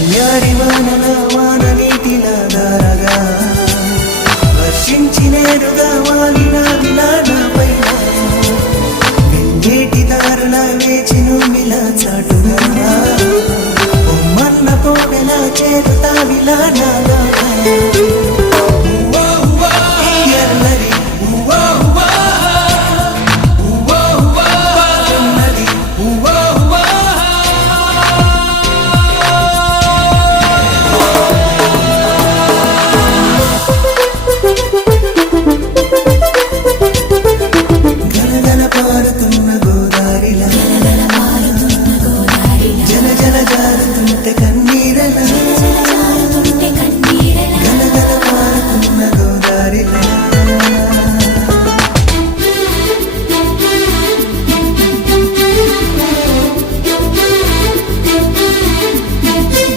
వయ్యారి వానల వాన నీటిలా దారగా వర్షించినేరుగా వాలినాది నా పైన వెంగేటి దారుల వేచిను మిలా చాటుగా బొమ్మన్న కోవెలా చేరుతావిలా నా